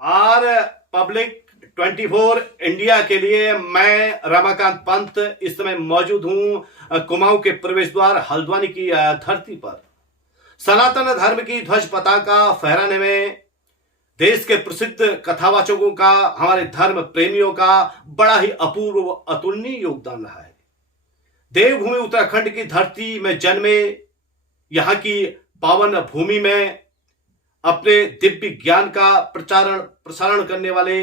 Are public 24 India के लिए मैं रमाकांत पंत इस समय मौजूद हूं कुमाऊं के प्रवेश द्वार हल्द्वानी की धरती पर। सनातन धर्म की ध्वज पताका फहराने में देश के प्रसिद्ध कथावाचकों का, हमारे धर्म प्रेमियों का बड़ा ही अपूर्व अतुलनीय योगदान रहा है। देवभूमि उत्तराखंड की धरती में जन्मे, यहां की पावन भूमि में अपने दिव्य ज्ञान का प्रसारण करने वाले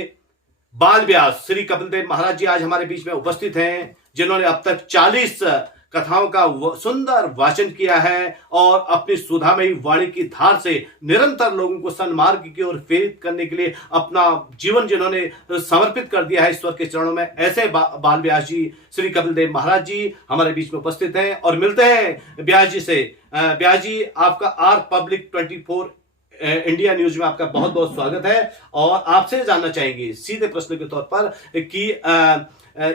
बाल व्यास श्री कपिल देव महाराज जी आज हमारे बीच में उपस्थित हैं, जिन्होंने अब तक 40 कथाओं का सुंदर वाचन किया है और अपनी सुधामयी वाणी की धार से निरंतर लोगों को सन्मार्ग की ओर प्रेरित करने के लिए अपना जीवन जिन्होंने समर्पित कर दिया है ईश्वर के चरणों में। ऐसे बाल व्यास जी श्री कपिल देव महाराज जी हमारे बीच में उपस्थित हैं और मिलते हैं व्यास जी से। व्यास जी, आपका आर पब्लिक 24 इंडिया न्यूज में आपका बहुत बहुत स्वागत है और आपसे जानना चाहेंगे सीधे प्रश्न के तौर पर कि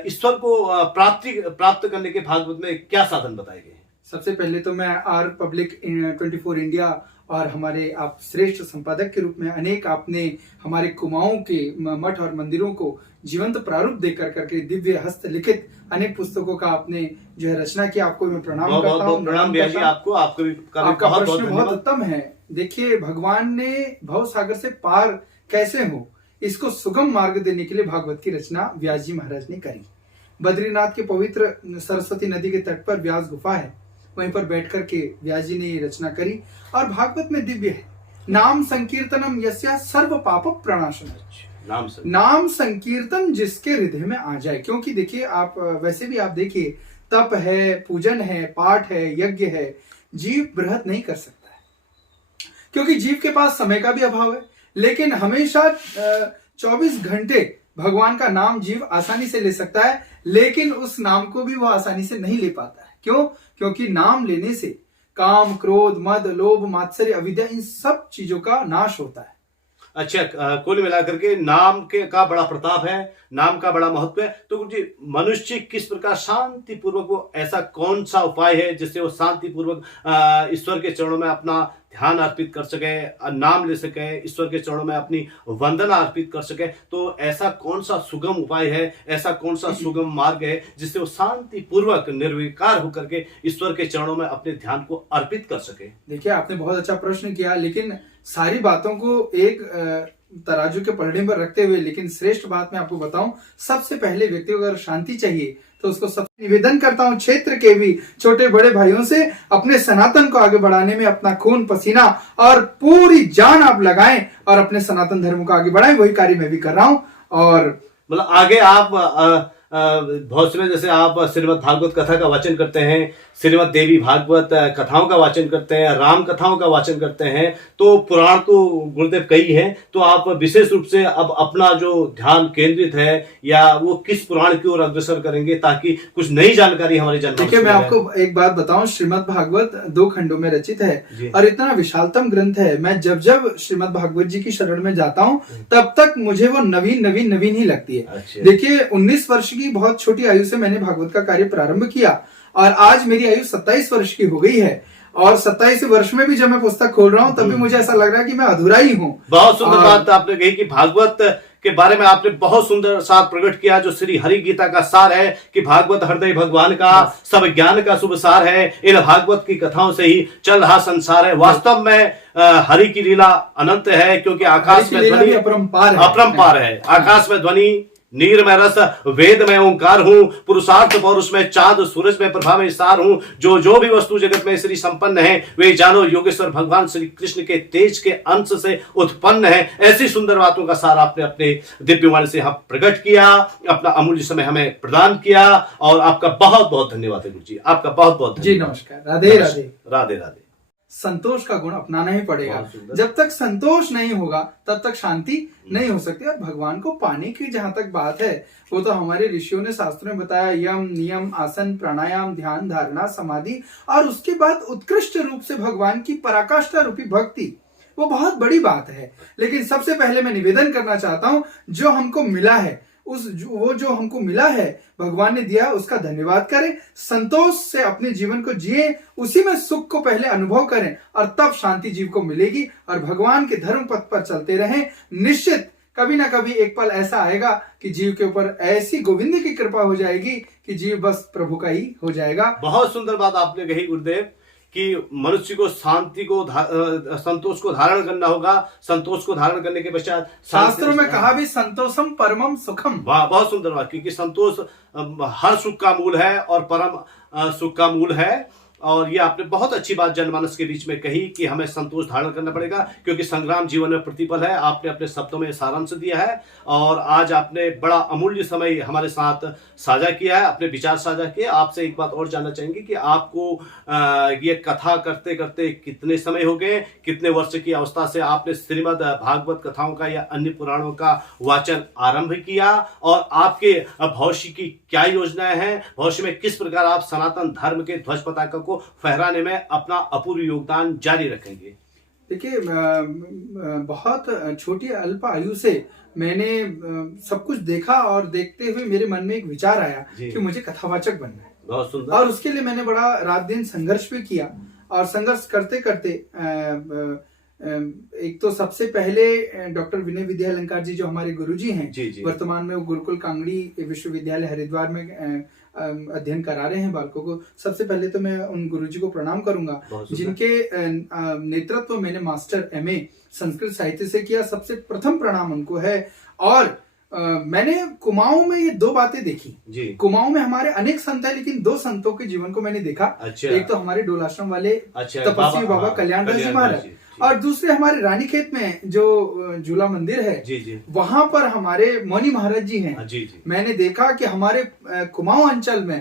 ईश्वर को प्राप्त करने के भागवत में क्या साधन बताए गए हैं? सबसे पहले तो मैं आर पब्लिक 24 इंडिया और हमारे आप श्रेष्ठ संपादक के रूप में अनेक आपने हमारे कुमाऊं के मठ और मंदिरों को जीवंत प्रारूप देकर करके दिव्य हस्तलिखित अनेक पुस्तकों का आपने जो है रचना किया, आपको मैं प्रणाम करता हूँ। प्रणाम व्यास जी, आपको भी आपका प्रश्न बहुत उत्तम है। देखिए, भगवान ने भव सागर से पार कैसे हो, इसको सुगम मार्ग देने के लिए भागवत की रचना व्यास जी महाराज ने करी। बद्रीनाथ के पवित्र सरस्वती नदी के तट पर व्यास गुफा है, वहीं पर बैठ करके व्यास जी ने ये रचना करी और भागवत में दिव्य है, नाम संकीर्तनम यस्या सर्व पाप प्रणाशनम। नाम संकीर्तन जिसके हृदय में आ जाए, क्योंकि देखिए आप वैसे भी आप देखिए तप है, पूजन है, पाठ है, यज्ञ है, जीव बृहत नहीं कर सकता है क्योंकि जीव के पास समय का भी अभाव है। लेकिन हमेशा 24 घंटे भगवान का नाम जीव आसानी से ले सकता है, लेकिन उस नाम को भी वह आसानी से नहीं ले पाता है। क्यों? क्योंकि नाम लेने से काम, क्रोध, मद, लोभ, मात्सर्य, अविद्या, इन सब चीजों का नाश होता है। अच्छा, कुल मिलाकर के नाम के का बड़ा प्रताप है, नाम का बड़ा महत्व है। तो जी, मनुष्य किस प्रकार शांति पूर्वक, वो ऐसा कौन सा उपाय है जिससे वो शांति पूर्वक ईश्वर के चरणों में अपना ध्यान अर्पित कर सके, नाम ले सके, ईश्वर के चरणों में अपनी वंदना अर्पित कर सके? तो ऐसा कौन सा सुगम उपाय है, ऐसा कौन सा सुगम मार्ग है जिससे वो शांति पूर्वक निर्विकार होकर के ईश्वर के चरणों में अपने ध्यान को अर्पित कर सके? देखिए, आपने बहुत अच्छा प्रश्न किया, लेकिन सारी बातों को एक तराजू के पलड़े पर रखते हुए, लेकिन श्रेष्ठ बात मैं आपको बताऊं, सबसे पहले व्यक्ति को अगर शांति चाहिए तो उसको सबसे निवेदन करता हूं क्षेत्र के भी छोटे बड़े भाइयों से, अपने सनातन को आगे बढ़ाने में अपना खून पसीना और पूरी जान आप लगाएं और अपने सनातन धर्म को आगे बढ़ाएं। वही कार्य मैं भी कर रहा हूं। और मतलब आगे आप बहुत समय जैसे आप श्रीमद् भागवत कथा का वाचन करते हैं, श्रीमद् देवी भागवत कथाओं का वाचन करते हैं, राम कथाओं का वाचन करते हैं, तो पुराण तो गुरुदेव कई हैं, तो आप विशेष रूप से अब अपना जो ध्यान केंद्रित है या वो किस पुराण की ओर अग्रसर करेंगे ताकि कुछ नई जानकारी हमारे जनता। देखिए, मैं आपको एक बात बताऊं, श्रीमद् भागवत 2 खंडों में रचित है और इतना विशालतम ग्रंथ है। मैं जब जब श्रीमद् भागवत जी की शरण में जाता हूँ तब तक मुझे वो नवीन ही लगती है। देखिए, 19 वर्ष की बहुत छोटी आयु से मैंने भागवत का कार्य प्रारंभ किया और आज मेरी आयु 27 वर्ष की हो गई है और 27 वर्ष में भी जब मैं पुस्तक खोल रहा हूँ तब भी मुझे ऐसा लग रहा है कि मैं अधूरा ही हूँ। बहुत सुंदर बात आपने कही कि भागवत के बारे में आपने बहुत सुंदर सार प्रकट किया, जो श्री हरि गीता का सार है कि भागवत हृदय भगवान का सब ज्ञान का शुभ सार है। इन भागवत की कथाओं से ही चल रहा संसार है। वास्तव में हरि की लीला अनंत है, क्योंकि आकाश में ध्वनि अपरंपार है। आकाश में ध्वनि, नीर में रस, वेद में ओंकार हूँ, पुरुषार्थ पौरुष में चांद, सूरज में प्रभा में सार हूँ। जो भी वस्तु जगत में श्री संपन्न है वे जानो योगेश्वर भगवान श्री कृष्ण के तेज के अंश से उत्पन्न है। ऐसी सुंदर बातों का सार आपने अपने दिव्य वाणी से हम प्रकट किया, अपना अमूल्य समय हमें प्रदान किया और आपका बहुत बहुत धन्यवाद है गुरु जी, आपका बहुत बहुत जी। नमस्कार, राधे राधे। राधे राधे। संतोष का गुण अपनाना ही पड़ेगा। जब तक संतोष नहीं होगा तब तक शांति नहीं हो सकती। और भगवान को पाने की जहां तक बात है, वो तो हमारे ऋषियों ने शास्त्रों में बताया, यम, नियम, आसन, प्राणायाम, ध्यान, धारणा, समाधि और उसके बाद उत्कृष्ट रूप से भगवान की पराकाष्ठा रूपी भक्ति, वो बहुत बड़ी बात है। लेकिन सबसे पहले मैं निवेदन करना चाहता हूं, जो हमको मिला है वो जो हमको मिला है, भगवान ने दिया, उसका धन्यवाद करें, संतोष से अपने जीवन को जिए, उसी में सुख को पहले अनुभव करें और तब शांति जीव को मिलेगी और भगवान के धर्म पथ पर चलते रहें। निश्चित कभी ना कभी एक पल ऐसा आएगा कि जीव के ऊपर ऐसी गोविंद की कृपा हो जाएगी कि जीव बस प्रभु का ही हो जाएगा। बहुत सुंदर बात आपने कही गुरुदेव कि मनुष्य को शांति को संतोष को धारण करना होगा। संतोष को धारण करने के पश्चात शास्त्रों में कहा भी संतोषम परमम सुखम। वाह, बहुत सुंदर बात, क्योंकि संतोष हर सुख का मूल है और परम सुख का मूल है। और ये आपने बहुत अच्छी बात जनमानस के बीच में कही कि हमें संतोष धारण करना पड़ेगा, क्योंकि संग्राम जीवन में प्रतिपल है। आपने अपने शब्दों में सारांश दिया है और आज आपने बड़ा अमूल्य समय हमारे साथ साझा किया है, अपने विचार साझा किए। आपसे एक बात और जानना चाहेंगे कि आपको ये कथा करते करते कितने समय हो गए, कितने वर्ष की अवस्था से आपने श्रीमद् भागवत कथाओं का या अन्य पुराणों का वाचन आरंभ किया, और आपके भविष्य की क्या योजनाएं हैं, भविष्य में किस प्रकार आप सनातन धर्म के ध्वज पताका को फहराने में अपना अपूर्व योगदान जारी रखेंगे? देखिए, बहुत छोटी अल्प आयु से मैंने सब कुछ देखा और देखते हुए मेरे मन में एक विचार आया कि मुझे कथावाचक बनना है। बहुत सुंदर। और उसके लिए मैंने बड़ा रात दिन संघर्ष भी किया, और संघर्ष करते करते एक तो सबसे पहले डॉक्टर विनय विद्यालंकार जी जो हमारे गुरुजी हैं, वर्तमान में वो गुरुकुल कांगड़ी विश्वविद्यालय हरिद्वार में अध्ययन करा रहे हैं बालकों को। सबसे पहले तो मैं उन गुरुजी को प्रणाम करूंगा जिनके नेतृत्व में मैंने मास्टर MA संस्कृत साहित्य से किया। सबसे प्रथम प्रणाम उनको है। और मैंने कुमाऊं में ये दो बातें देखी। कुमाऊं में हमारे अनेक संत है, लेकिन दो संतों के जीवन को मैंने देखा। एक तो हमारे डोलाश्रम वाले तपस्वी बाबा कल्याणदास जी महाराज, और दूसरे हमारे रानीखेत में जो झूला मंदिर है, वहां पर हमारे मौनी महाराज जी हैं। मैंने देखा कि हमारे कुमाऊं अंचल में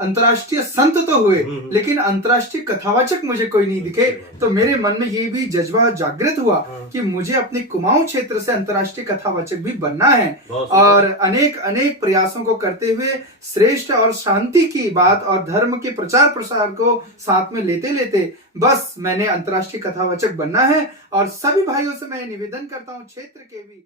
अंतर्राष्ट्रीय संत तो हुए, लेकिन अंतर्राष्ट्रीय कथावाचक मुझे कोई नहीं दिखे। तो मेरे मन में ये भी जज्बा जागृत हुआ कि मुझे अपने कुमाऊं क्षेत्र से अंतर्राष्ट्रीय कथावाचक भी बनना है। और अनेक अनेक प्रयासों को करते हुए श्रेष्ठ और शांति की बात और धर्म के प्रचार प्रसार को साथ में लेते लेते बस मैंने अंतर्राष्ट्रीय कथावाचक बनना है। और सभी भाइयों से मैं निवेदन करता हूँ, क्षेत्र के भी